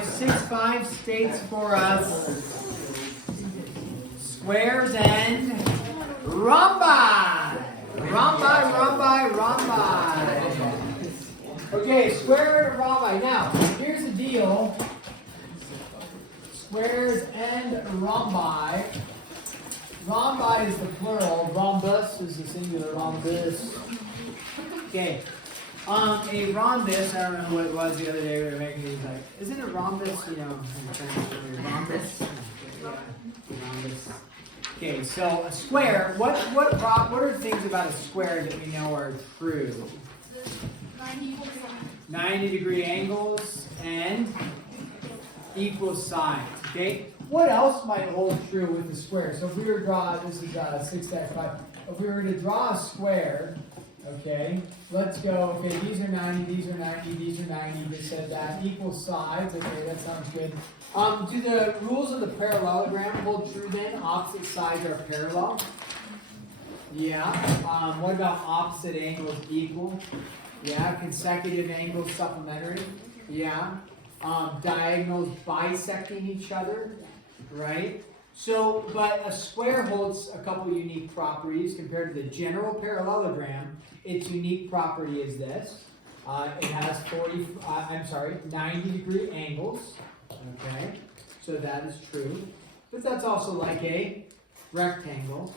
6'5" states for us squares and rhombi. Rhombi. Okay, square and rhombi. Now, here's the deal. Squares and rhombi. Rhombi is the plural. Rhombus is the singular. Rhombus. Okay. A rhombus, I don't know what it was the other day we were making these like, isn't it rhombus? You know, rhombus. Rhombus. Okay, so a square, what are things about a square that we know are true? 90-degree angles and equal sides. Okay? What else might hold true with the square? So if we were to draw, this is 6-5, if we were to draw a square, okay, let's go, okay, these are 90, these are 90, these are 90, they said that, equal sides, okay, that sounds good. Do the rules of the parallelogram hold true then? Opposite sides are parallel? Yeah. What about opposite angles equal? Yeah. Consecutive angles supplementary? Yeah. Diagonals bisecting each other? Right? So, but a square holds a couple unique properties compared to the general parallelogram. Its unique property is this. It has 90-degree angles. Okay, so that is true. But that's also like a rectangle.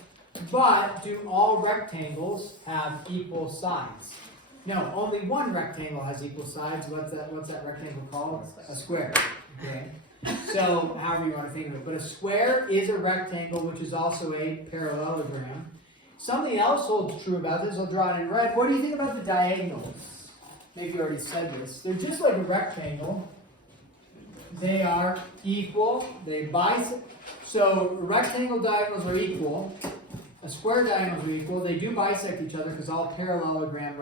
But do all rectangles have equal sides? No, only one rectangle has equal sides. What's that rectangle called? A square. Okay. So, however you want to think of it. But a square is a rectangle, which is also a parallelogram. Something else holds true about this. I'll draw it in red. What do you think about the diagonals? Maybe you already said this. They're just like a rectangle. They are equal. They bisect. So, rectangle diagonals are equal. A square diagonals are equal. They do bisect each other because all parallelogram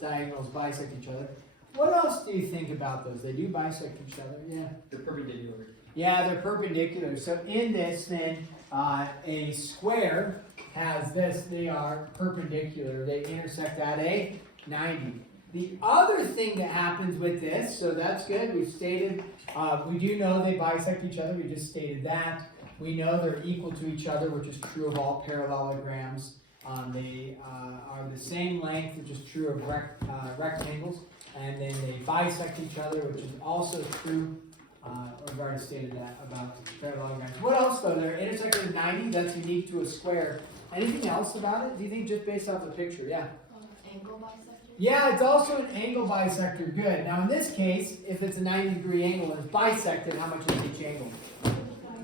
diagonals bisect each other. What else do you think about those? They do bisect each other, yeah. They're perpendicular. Yeah, they're perpendicular. So in this, then, a square has this. They are perpendicular. They intersect at a 90. The other thing that happens with this, so that's good. We've stated, we do know they bisect each other. We just stated that. We know they're equal to each other, which is true of all parallelograms. They are the same length, which is true of rectangles. And then they bisect each other, which is also true. We've already stated that about parallelograms. What else, though? They're intersected at 90. That's unique to a square. Anything else about it? Do you think just based off the picture? Yeah. Angle bisector? Yeah, it's also an angle bisector. Good. Now, in this case, if it's a 90-degree angle and it's bisected, how much is each angle?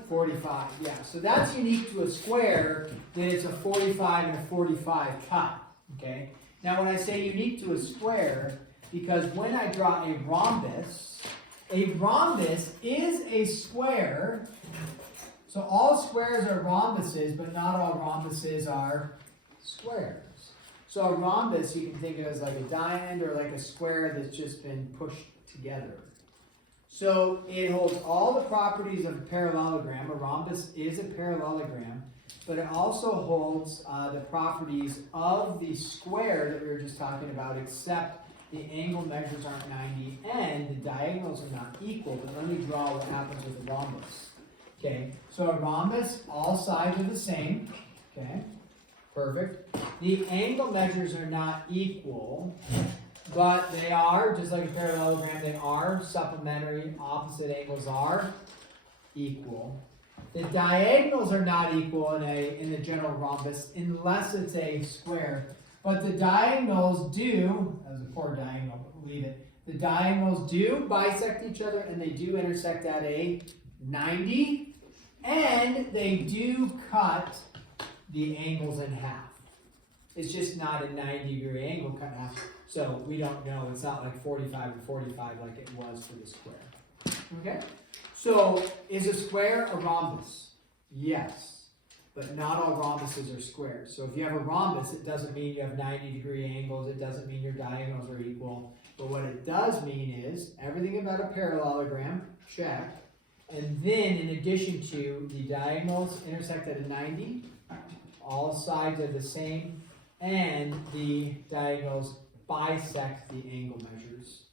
45. Yeah. So that's unique to a square, that it's a 45 and a 45 cut. Okay. Now, when I say unique to a square, because when I draw a rhombus is a square. So all squares are rhombuses, but not all rhombuses are squares. So a rhombus you can think of as like a diamond or like a square that's just been pushed together. So it holds all the properties of a parallelogram. A rhombus is a parallelogram, but it also holds the properties of the square that we were just talking about, except the angle measures aren't 90 and the diagonals are not equal. But let me draw what happens with a rhombus. Okay, so a rhombus, all sides are the same. Okay, perfect. The angle measures are not equal, but they are, just like a parallelogram, they are supplementary. Opposite angles are equal. The diagonals are not equal in the general rhombus unless it's a square. But the diagonals do, that was a poor diagonal, but leave it. The diagonals do bisect each other and they do intersect at a 90. And they do cut the angles in half. It's just not a 90-degree angle cut in half. So we don't know. It's not like 45 and 45 like it was for the square. Okay? So is a square a rhombus? Yes. But not all rhombuses are squares. So if you have a rhombus, it doesn't mean you have 90-degree angles. It doesn't mean your diagonals are equal. But what it does mean is everything about a parallelogram, check. And then in addition to the diagonals intersect at a 90, all sides are the same, and the diagonals bisect the angle measures.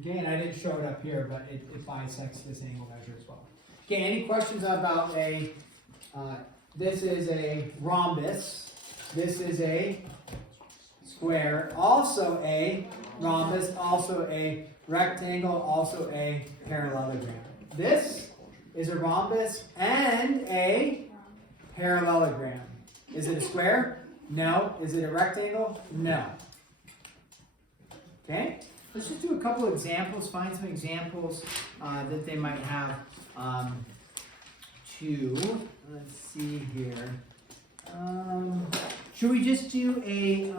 Okay, and I didn't show it up here, but it bisects this angle measure as well. Okay, any questions about this is a rhombus, this is a square, also a rhombus, also a rectangle, also a parallelogram. This is a rhombus and a parallelogram. Is it a square? No. Is it a rectangle? No. Okay? Let's just do a couple examples, find some examples that they might have too. Let's see here. Should we just do a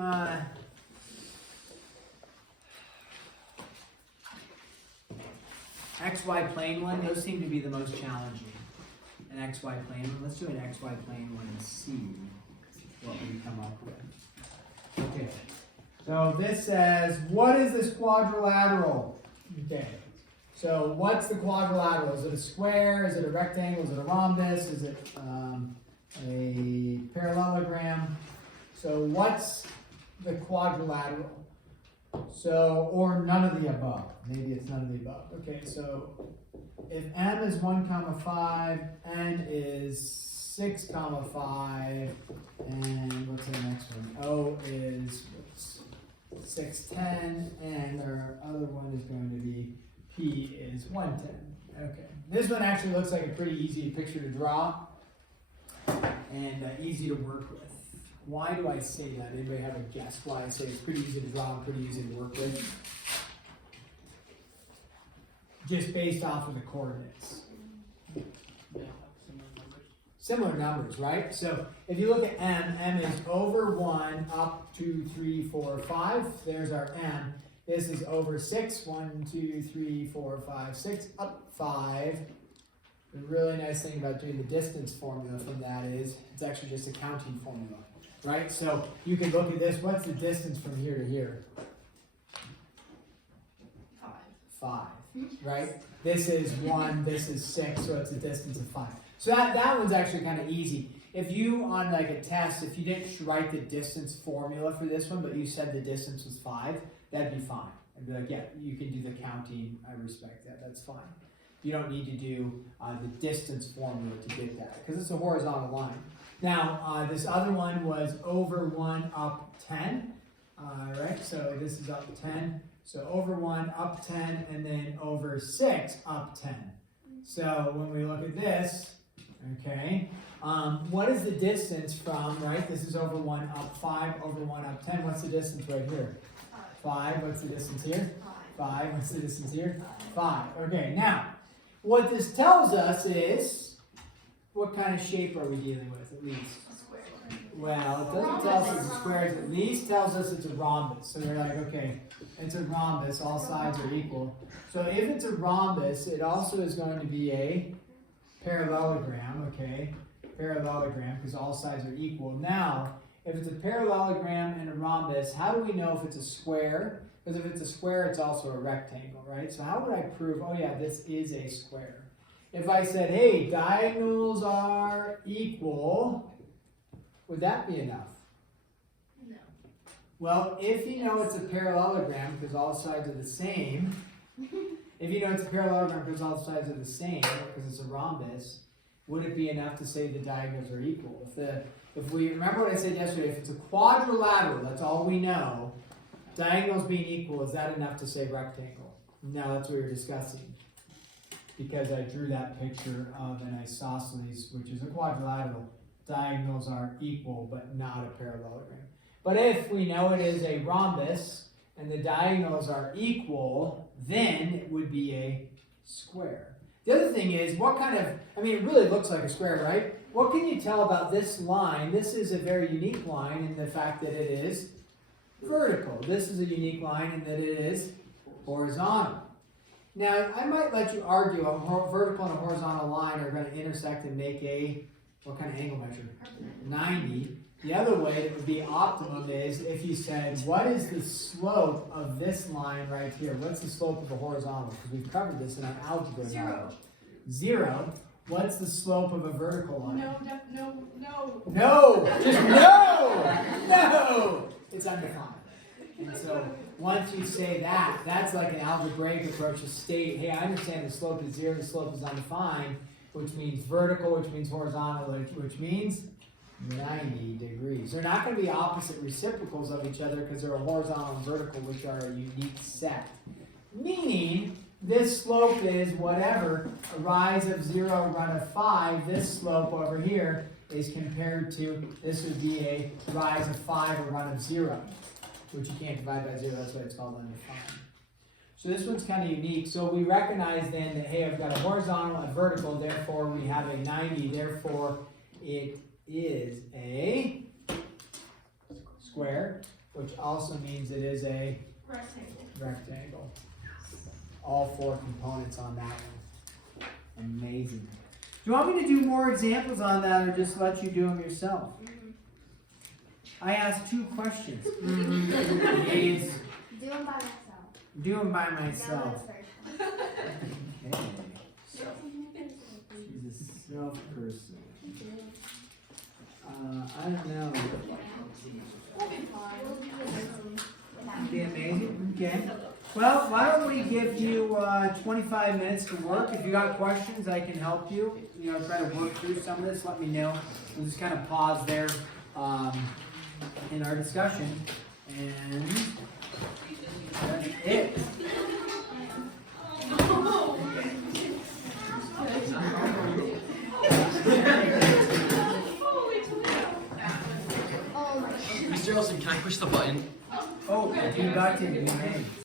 XY plane one? Those seem to be the most challenging. An XY plane one. Let's do an XY plane one and see what we come up with. Okay. So this says, what is this quadrilateral? Okay. So what's the quadrilateral? Is it a square? Is it a rectangle? Is it a rhombus? Is it a parallelogram? So what's the quadrilateral? So, or none of the above. Maybe it's none of the above. Okay, so if m is 1, 5, n is 6, 5, and what's the next one? O is 6, 10, and our other one is going to be P is 110. Okay, this one actually looks like a pretty easy picture to draw and easy to work with. Why do I say that? Anybody have a guess why I say it's pretty easy to draw and pretty easy to work with? Just based off of the coordinates. Similar numbers, right? So if you look at m is over 1, up 2, 3, 4, 5. There's our m. This is over 6, 1, 2, 3, 4, 5, 6, up 5. The really nice thing about doing the distance formula from that is it's actually just a counting formula, right? So you can look at this. What's the distance from here to here? 5, right? This is 1, this is 6, so it's a distance of 5. So that one's actually kind of easy. If you, on like a test, if you didn't write the distance formula for this one, but you said the distance was 5, that'd be fine. I'd be like, yeah, you can do the counting. I respect that. That's fine. You don't need to do the distance formula to get that because it's a horizontal line. Now, this other one was over 1, up 10. Right? So this is up 10. So over 1, up 10, and then over 6, up 10. So when we look at this, okay, what is the distance from, right? This is over 1, up 5, over 1, up 10. What's the distance right here? 5. What's the distance here? 5. What's the distance here? 5. Okay, now, what this tells us is, what kind of shape are we dealing with, at least? Well, it doesn't tell us it's a square. It at least tells us it's a rhombus. So they're like, okay, it's a rhombus. All sides are equal. So if it's a rhombus, it also is going to be a parallelogram, okay? Parallelogram, because all sides are equal. Now, if it's a parallelogram and a rhombus, how do we know if it's a square? Because if it's a square, it's also a rectangle, right? So how would I prove, oh yeah, this is a square? If I said, hey, diagonals are equal, would that be enough? No. Well, if you know it's a parallelogram because all sides are the same, if you know it's a parallelogram because all sides are the same, because it's a rhombus, would it be enough to say the diagonals are equal? If we remember what I said yesterday, if it's a quadrilateral, that's all we know, diagonals being equal, is that enough to say rectangle? No, that's what we're discussing. Because I drew that picture of an isosceles, which is a quadrilateral. Diagonals are equal, but not a parallelogram. But if we know it is a rhombus, and the diagonals are equal, then it would be a square. The other thing is, what kind of, I mean, it really looks like a square, right? What can you tell about this line? This is a very unique line in the fact that it is vertical. This is a unique line in that it is horizontal. Now, I might let you argue a vertical and a horizontal line are going to intersect and make a, what kind of angle measure? 90. The other way that would be optimum is if you said, what is the slope of this line right here? What's the slope of a horizontal? Because we've covered this in our algebra. 0. 0. What's the slope of a vertical line? No. Just no! No! It's undefined. And so once you say that, that's like an algebraic approach to state, hey, I understand the slope is 0, the slope is undefined, which means vertical, which means horizontal, which means 90 degrees. They're not going to be opposite reciprocals of each other because they're a horizontal and vertical, which are a unique set. Meaning, this slope is whatever, a rise of 0, run of 5. This slope over here is compared to, this would be a rise of 5, a run of 0, which you can't divide by 0, that's why it's called undefined. So this one's kind of unique. So we recognize then that, hey, I've got a horizontal and vertical, therefore we have a 90, therefore it is a square, which also means it is a rectangle. All 4 components on that one. Amazing. Do you want me to do more examples on that or just let you do them yourself? I asked 2 questions. Yes. Do them by myself. Do them by myself. Okay. She's a self person. I don't know. Be amazing. Okay. Well, why don't we give you 25 minutes to work? If you got questions, I can help you. You know, try to work through some of this. Let me know. We'll just kind of pause there in our discussion, and that's it. Mr. Olson, can I push the button? Oh, you got to be made.